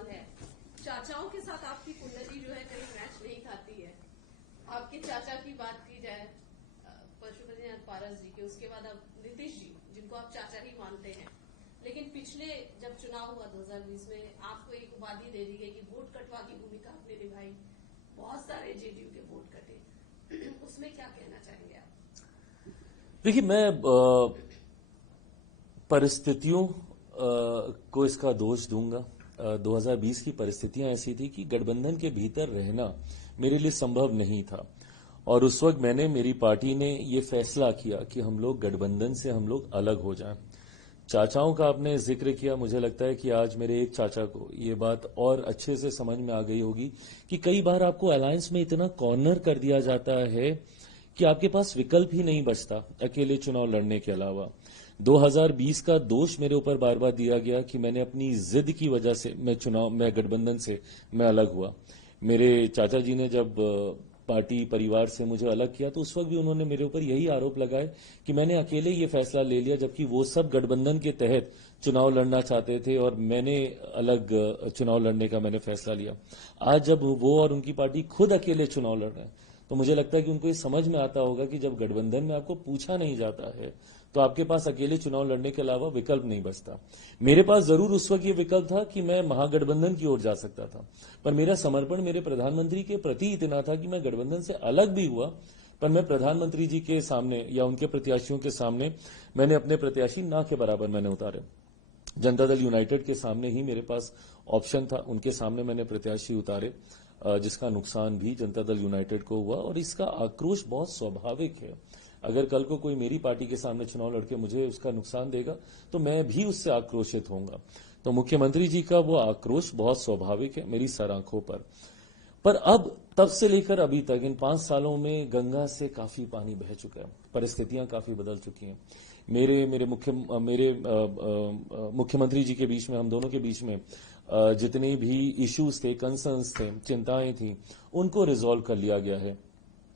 सवाल है, चाचाओं के साथ आपकी कुंडली जो है कहीं मैच नहीं खाती है। आपके चाचा की बात की जाए पशुपति नाथ पारस जी के, उसके बाद अब नीतीश जी जिनको आप चाचा ही मानते हैं, लेकिन पिछले जब चुनाव हुआ 2020 में आपको एक उपाधि दे दी गई कि वोट कटवा की भूमिका आपने निभाई, बहुत सारे जेडीयू के वोट कटे, उसमें क्या कहना चाहेंगे आप? देखिए, मैं परिस्थितियों को इसका दोष दूंगा। 2020 की परिस्थितियां ऐसी थी कि गठबंधन के भीतर रहना मेरे लिए संभव नहीं था, और उस वक्त मेरी पार्टी ने ये फैसला किया कि हम लोग गठबंधन से हम लोग अलग हो जाएं। चाचाओं का आपने जिक्र किया, मुझे लगता है कि आज मेरे एक चाचा को ये बात और अच्छे से समझ में आ गई होगी कि कई बार आपको अलायंस में इतना कॉर्नर कर दिया जाता है कि आपके पास विकल्प ही नहीं बचता अकेले चुनाव लड़ने के अलावा। 2020 का दोष मेरे ऊपर बार बार दिया गया कि मैंने अपनी जिद की वजह से मैं गठबंधन से मैं अलग हुआ। मेरे चाचा जी ने जब पार्टी परिवार से मुझे अलग किया तो उस वक्त भी उन्होंने मेरे ऊपर यही आरोप लगाए कि मैंने अकेले ये फैसला ले लिया, जबकि वो सब गठबंधन के तहत चुनाव लड़ना चाहते थे और मैंने अलग चुनाव लड़ने का मैंने फैसला लिया। आज जब वो और उनकी पार्टी खुद अकेले चुनाव लड़ रहे हैं तो मुझे लगता है कि उनको ये समझ में आता होगा कि जब गठबंधन में आपको पूछा नहीं जाता है तो आपके पास अकेले चुनाव लड़ने के अलावा विकल्प नहीं बचता। मेरे पास जरूर उस वक्त ये विकल्प था कि मैं महागठबंधन की ओर जा सकता था, पर मेरा समर्पण मेरे प्रधानमंत्री के प्रति इतना था कि मैं गठबंधन से अलग भी हुआ, पर मैं प्रधानमंत्री जी के सामने या उनके प्रत्याशियों के सामने मैंने अपने प्रत्याशी ना के बराबर मैंने उतारे। जनता दल यूनाइटेड के सामने ही मेरे पास ऑप्शन था, उनके सामने मैंने प्रत्याशी उतारे, जिसका नुकसान भी जनता दल यूनाइटेड को हुआ, और इसका आक्रोश बहुत स्वाभाविक है। अगर कल को कोई मेरी पार्टी के सामने चुनाव लड़के मुझे उसका नुकसान देगा तो मैं भी उससे आक्रोशित होऊंगा। तो मुख्यमंत्री जी का वो आक्रोश बहुत स्वाभाविक है मेरी सर आंखों पर अब तब से लेकर अभी तक इन 5 सालों में गंगा से काफी पानी बह चुका है, परिस्थितियां काफी बदल चुकी हैं। मेरे मुख्यमंत्री जी के बीच में, हम दोनों के बीच में जितने भी इश्यूज थे, कंसर्न्स थे, चिंताएं थी, उनको रिजॉल्व कर लिया गया है।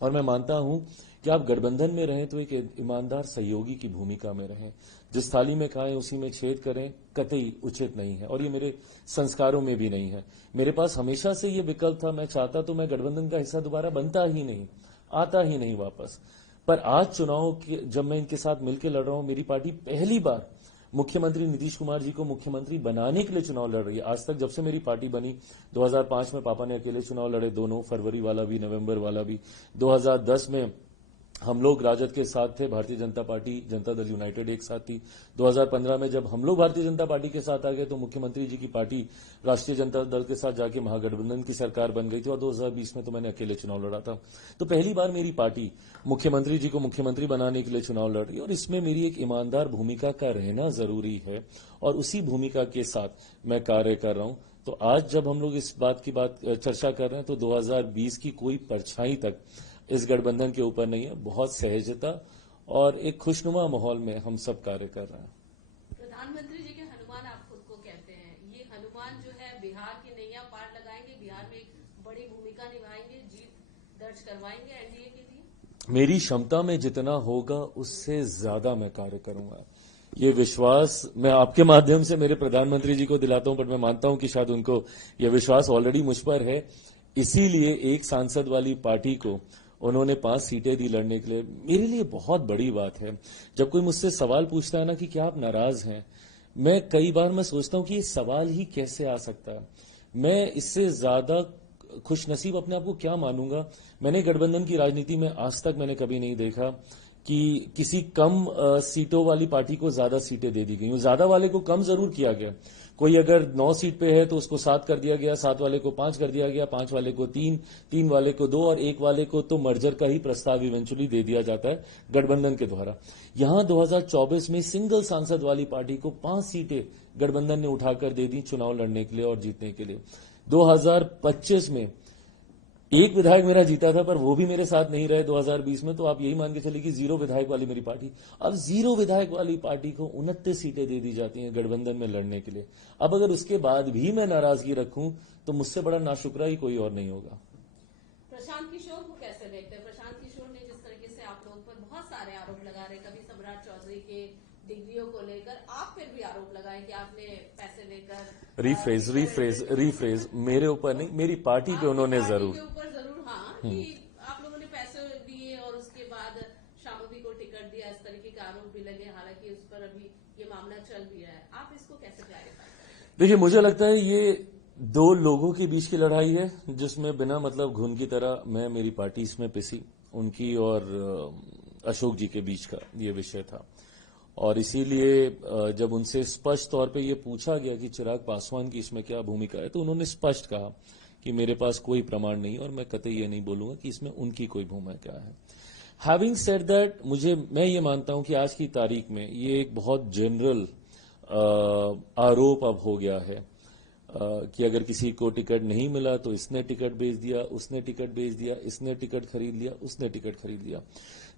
और मैं मानता हूं कि आप गठबंधन में रहें तो एक ईमानदार सहयोगी की भूमिका में रहें। जिस थाली में खाएं उसी में छेद करें कतई उचित नहीं है, और ये मेरे संस्कारों में भी नहीं है। मेरे पास हमेशा से ये विकल्प था, मैं चाहता तो मैं गठबंधन का हिस्सा दोबारा बनता ही नहीं, आता ही नहीं वापस। पर आज चुनाव जब मैं इनके साथ मिलकर लड़ रहा हूं, मेरी पार्टी पहली बार मुख्यमंत्री नीतीश कुमार जी को मुख्यमंत्री बनाने के लिए चुनाव लड़ रही है। आज तक जब से मेरी पार्टी बनी, 2005 में पापा ने अकेले चुनाव लड़े, दोनों, फरवरी वाला भी, नवंबर वाला भी। 2010 में हम लोग राजद के साथ थे, भारतीय जनता पार्टी, जनता दल यूनाइटेड एक साथ थी। 2015 में जब हम लोग भारतीय जनता पार्टी के साथ आ गए तो मुख्यमंत्री जी की पार्टी राष्ट्रीय जनता दल के साथ जाके महागठबंधन की सरकार बन गई थी, और 2020 में तो मैंने अकेले चुनाव लड़ा था। तो पहली बार मेरी पार्टी मुख्यमंत्री जी को मुख्यमंत्री बनाने के लिए चुनाव लड़ रही है, और इसमें मेरी एक ईमानदार भूमिका का रहना जरूरी है, और उसी भूमिका के साथ मैं कार्य कर रहा हूं। तो आज जब हम लोग इस बात की चर्चा कर रहे हैं तो 2020 की कोई परछाई तक इस गठबंधन के ऊपर नहीं है। बहुत सहजता और एक खुशनुमा माहौल में हम सब कार्य कर रहे हैं। प्रधानमंत्री जी के हनुमान आप खुद को कहते हैं, ये हनुमान जो है बिहार की नैया पार लगाएंगे, बिहार में एक बड़ी भूमिका निभाएंगे, जीत दर्ज करवाएंगे एनडीए के लिए। मेरी क्षमता में जितना होगा उससे ज्यादा मैं कार्य करूंगा। ये विश्वास मैं आपके माध्यम से मेरे प्रधानमंत्री जी को दिलाता हूं, पर मैं मानता हूं कि शायद उनको यह विश्वास ऑलरेडी मुझ पर है। इसीलिए एक सांसद वाली पार्टी को उन्होंने 5 सीटें दी लड़ने के लिए। मेरे लिए बहुत बड़ी बात है जब कोई मुझसे सवाल पूछता है ना कि क्या आप नाराज हैं, मैं कई बार मैं सोचता हूं कि ये सवाल ही कैसे आ सकता है। मैं इससे ज्यादा खुशनसीब अपने आप को क्या मानूंगा। मैंने गठबंधन की राजनीति में आज तक मैंने कभी नहीं देखा कि किसी कम सीटों वाली पार्टी को ज्यादा सीटें दे दी गई। ज्यादा वाले को कम जरूर किया गया, कोई अगर 9 सीट पे है तो उसको 7 कर दिया गया, 7 वाले को 5 कर दिया गया, 5 वाले को 3, 3 वाले को 2, और 1 वाले को तो मर्जर का ही प्रस्ताव इवेंचुअली दे दिया जाता है गठबंधन के द्वारा। यहां 2024 में सिंगल सांसद वाली पार्टी को 5 सीटें गठबंधन ने उठाकर दे दी चुनाव लड़ने के लिए और जीतने के लिए। 2025 में एक विधायक मेरा जीता था, पर वो भी मेरे साथ नहीं रहे 2020 में। तो आप यही मान के चलिए कि 0 विधायक वाली मेरी पार्टी, अब 0 विधायक वाली पार्टी को 29 सीटें दे दी जाती हैं गठबंधन में लड़ने के लिए। अब अगर उसके बाद भी मैं नाराजगी रखूं तो मुझसे बड़ा नाशुक्रा ही कोई और नहीं होगा। प्रशांत किशोर को कैसे देखते हैं? प्रशांत किशोर ने जिस तरीके से आप लोगों पर बहुत सारे आरोप लगा रहे, कभी सम्राट चौधरी के डिग्रियों को लेकर, आप फिर भी आरोप लगाए कि आपने पैसे लेकर रीफ्रेज मेरे ऊपर नहीं, मेरी पार्टी पे उन्होंने जरूर। के ऊपर जरूर, हाँ, कि आप लोगों ने पैसे दिए और उसके बाद शामवी को टिकट दिया, इस तरीके के आरोप भी लगे। हालांकि उस पर अभी ये मामला चल भी रहा है, आप इसको कैसे क्लैरिफाई करेंगे? देखिए, मुझे लगता है ये दो लोगों के बीच की लड़ाई है, जिसमें बिना मतलब घुन की तरह मेरी पार्टी इसमें पिसी, उनकी और अशोक जी के बीच का ये विषय था। और इसीलिए जब उनसे स्पष्ट तौर पे ये पूछा गया कि चिराग पासवान की इसमें क्या भूमिका है, तो उन्होंने स्पष्ट कहा कि मेरे पास कोई प्रमाण नहीं और मैं कतई ये नहीं बोलूंगा कि इसमें उनकी कोई भूमिका है। हैविंग सेड दैट, मैं ये मानता हूं कि आज की तारीख में ये एक बहुत जनरल आरोप अब हो गया है कि अगर किसी को टिकट नहीं मिला तो इसने टिकट बेच दिया, उसने टिकट बेच दिया, इसने टिकट खरीद लिया, उसने टिकट खरीद लिया।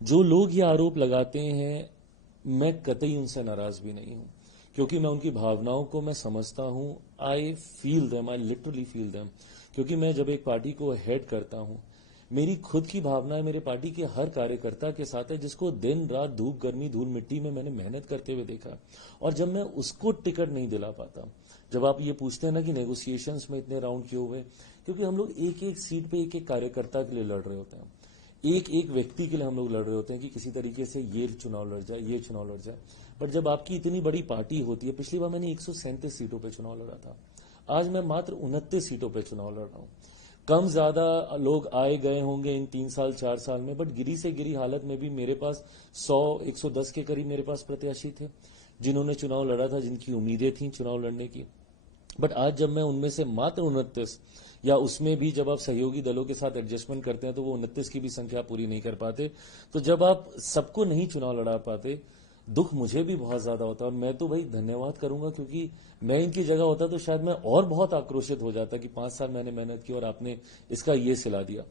जो लोग ये आरोप लगाते हैं, मैं कतई उनसे नाराज भी नहीं हूं, क्योंकि मैं उनकी भावनाओं को मैं समझता हूं। I feel them, I literally feel them, क्योंकि मैं जब एक पार्टी को हेड करता हूं, मेरी खुद की भावनाएं मेरे पार्टी के हर कार्यकर्ता के साथ है, जिसको दिन रात धूप गर्मी धूल मिट्टी में मैंने मेहनत करते हुए देखा। और जब मैं उसको टिकट नहीं दिला पाता, जब आप ये पूछते हैं ना कि नेगोशिएशंस में इतने राउंड क्यों हुए, क्योंकि हम लोग एक एक सीट पे एक एक कार्यकर्ता के लिए लड़ रहे होते हैं, एक एक व्यक्ति के लिए हम लोग लड़ रहे होते हैं कि किसी तरीके से ये चुनाव लड़ जाए, ये चुनाव लड़ जाए। बट जब आपकी इतनी बड़ी पार्टी होती है, पिछली बार मैंने 137 सीटों पे चुनाव लड़ा था, आज मैं मात्र 29 सीटों पे चुनाव लड़ रहा हूं। कम ज्यादा लोग आए गए होंगे इन 3 साल 4 साल में, बट गिरी से गिरी हालत में भी मेरे पास 100-110 के करीब मेरे पास प्रत्याशी थे जिन्होंने चुनाव लड़ा था, जिनकी उम्मीदें थी चुनाव लड़ने की। बट आज जब मैं उनमें से मात्र 29, या उसमें भी जब आप सहयोगी दलों के साथ एडजस्टमेंट करते हैं तो वो 29 की भी संख्या पूरी नहीं कर पाते, तो जब आप सबको नहीं चुनाव लड़ा पाते, दुख मुझे भी बहुत ज्यादा होता है। और मैं तो भाई धन्यवाद करूंगा, क्योंकि मैं इनकी जगह होता तो शायद मैं और बहुत आक्रोशित हो जाता कि 5 साल मैंने मेहनत की और आपने इसका ये सिला दिया।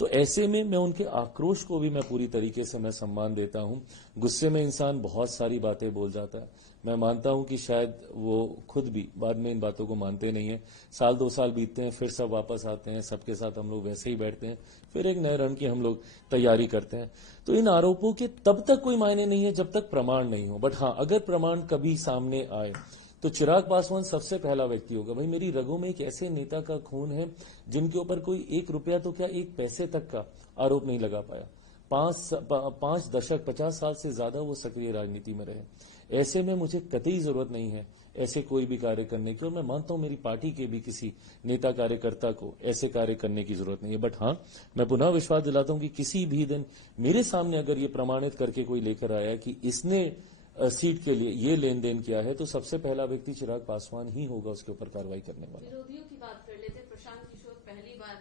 तो ऐसे में मैं उनके आक्रोश को भी मैं पूरी तरीके से मैं सम्मान देता हूं। गुस्से में इंसान बहुत सारी बातें बोल जाता है, मैं मानता हूं कि शायद वो खुद भी बाद में इन बातों को मानते नहीं है। 1-2 साल बीतते हैं, फिर सब वापस आते हैं, सबके साथ हम लोग वैसे ही बैठते हैं, फिर एक नए रन की हम लोग तैयारी करते हैं। तो इन आरोपों के तब तक कोई मायने नहीं है जब तक प्रमाण नहीं हो। बट हाँ, अगर प्रमाण कभी सामने आए तो चिराग पासवान सबसे पहला व्यक्ति होगा। भाई, मेरी रगों में एक ऐसे नेता का खून है जिनके ऊपर कोई 1 रुपया तो क्या 1 पैसे तक का आरोप नहीं लगा पाया। 5 दशक 50 साल से ज्यादा वो सक्रिय राजनीति में रहे। ऐसे में मुझे कतई जरूरत नहीं है ऐसे कोई भी कार्य करने की, और मैं मानता हूं मेरी पार्टी के भी किसी नेता कार्यकर्ता को ऐसे कार्य करने की जरूरत नहीं है। बट हाँ, मैं पुनः विश्वास दिलाता हूं कि किसी भी दिन मेरे सामने अगर ये प्रमाणित करके कोई लेकर आया कि इसने सीट के लिए ये लेन देन किया है, तो सबसे पहला व्यक्ति चिराग पासवान ही होगा उसके ऊपर कार्रवाई करने वाला। विरोधियों की बात कर लेते, प्रशांत किशोर पहली बार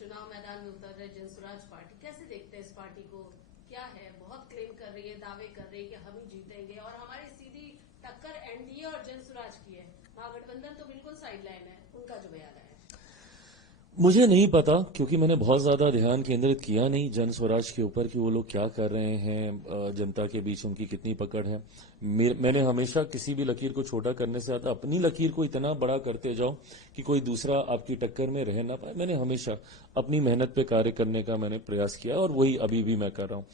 चुनाव मैदान में उतर रहे जनसुराज पार्टी, कैसे देखते हैं इस पार्टी को? क्या है, बहुत क्लेम कर रही है, दावे कर रही है कि हम ही जीतेंगे और हमारी सीधी टक्कर एनडीए और जनसुराज की है, महागठबंधन तो बिल्कुल साइडलाइन है, उनका जो बयान है। मुझे नहीं पता, क्योंकि मैंने बहुत ज्यादा ध्यान केंद्रित किया नहीं जन स्वराज के ऊपर कि वो लोग क्या कर रहे हैं, जनता के बीच उनकी कितनी पकड़ है। मैंने हमेशा किसी भी लकीर को छोटा करने से आता अपनी लकीर को इतना बड़ा करते जाओ कि कोई दूसरा आपकी टक्कर में रह ना पाए। मैंने हमेशा अपनी मेहनत पे कार्य करने का मैंने प्रयास किया और वही अभी भी मैं कर रहा हूं।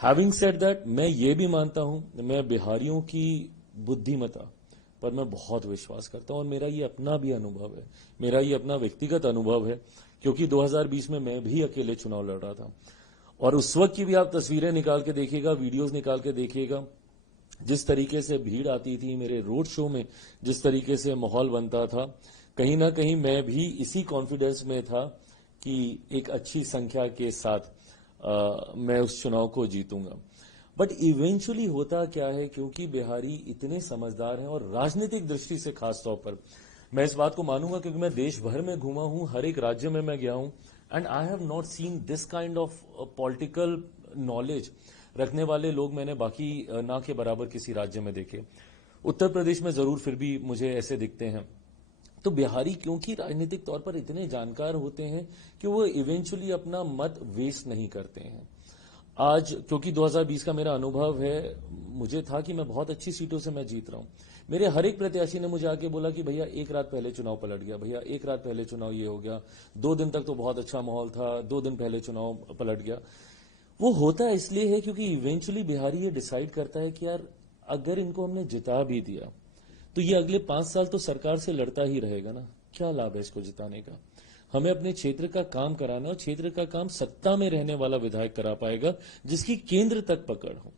हैविंग सेड दैट, मैं ये भी मानता हूं, मैं बिहारियों की बुद्धिमत्ता पर मैं बहुत विश्वास करता हूं, और मेरा ये अपना भी अनुभव है, मेरा ये अपना व्यक्तिगत अनुभव है, क्योंकि 2020 में मैं भी अकेले चुनाव लड़ रहा था। और उस वक्त की भी आप तस्वीरें निकाल के देखिएगा, वीडियोस निकाल के देखिएगा, जिस तरीके से भीड़ आती थी मेरे रोड शो में, जिस तरीके से माहौल बनता था, कहीं ना कहीं मैं भी इसी कॉन्फिडेंस में था कि एक अच्छी संख्या के साथ मैं उस चुनाव को जीतूंगा। बट इवेंचुअली होता क्या है, क्योंकि बिहारी इतने समझदार हैं, और राजनीतिक दृष्टि से खास तौर पर मैं इस बात को मानूंगा, क्योंकि मैं देश भर में घूमा हूं, हर एक राज्य में मैं गया हूं, and I have not seen this kind of political knowledge रखने वाले लोग मैंने बाकी ना के बराबर किसी राज्य में देखे। उत्तर प्रदेश में जरूर फिर भी मुझे ऐसे दिखते हैं। तो बिहारी क्योंकि राजनीतिक तौर पर इतने जानकार होते हैं कि वो इवेंचुअली अपना मत वेस्ट नहीं करते हैं। आज क्योंकि 2020 का मेरा अनुभव है, मुझे था कि मैं बहुत अच्छी सीटों से मैं जीत रहा हूं। मेरे हर एक प्रत्याशी ने मुझे आके बोला कि भैया एक रात पहले चुनाव पलट गया, भैया एक रात पहले चुनाव ये हो गया, 2 दिन तक तो बहुत अच्छा माहौल था, 2 दिन पहले चुनाव पलट गया। वो होता इसलिए है क्योंकि इवेंचुअली बिहारी ये डिसाइड करता है कि यार अगर इनको हमने जिता भी दिया तो ये अगले 5 साल तो सरकार से लड़ता ही रहेगा ना। क्या लाभ है इसको जिताने का? हमें अपने क्षेत्र का काम कराना, और क्षेत्र का काम सत्ता में रहने वाला विधायक करा पाएगा जिसकी केंद्र तक पकड़ हो।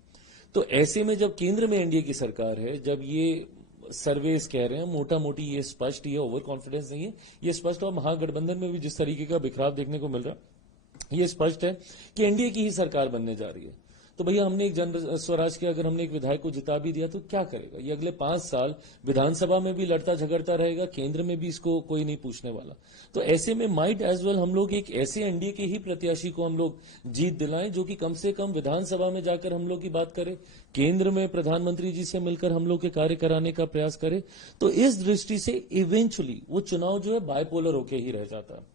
तो ऐसे में जब केंद्र में एनडीए की सरकार है, जब ये सर्वेस कह रहे हैं मोटा मोटी, ये स्पष्ट, ये ओवर कॉन्फिडेंस नहीं है, ये स्पष्ट, और महागठबंधन में भी जिस तरीके का बिखराव देखने को मिल रहा है, ये स्पष्ट है कि एनडीए की ही सरकार बनने जा रही है। तो भैया हमने एक जन स्वराज के, अगर हमने एक विधायक को जिता भी दिया तो क्या करेगा? ये अगले 5 साल विधानसभा में भी लड़ता झगड़ता रहेगा, केंद्र में भी इसको कोई नहीं पूछने वाला। तो ऐसे में माइट एज वेल हम लोग एक ऐसे एनडीए के ही प्रत्याशी को हम लोग जीत दिलाएं जो कि कम से कम विधानसभा में जाकर हम लोग की बात करे, केंद्र में प्रधानमंत्री जी से मिलकर हम लोग के कार्य कराने का प्रयास करे। तो इस दृष्टि से इवेंचुअली वो चुनाव जो है बायपोलर होके ही रह जाता है।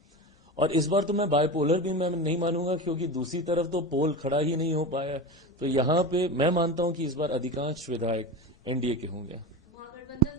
और इस बार तो मैं बायपोलर भी मैं नहीं मानूंगा, क्योंकि दूसरी तरफ तो पोल खड़ा ही नहीं हो पाया। तो यहां पे मैं मानता हूं कि इस बार अधिकांश विधायक एनडीए के होंगे।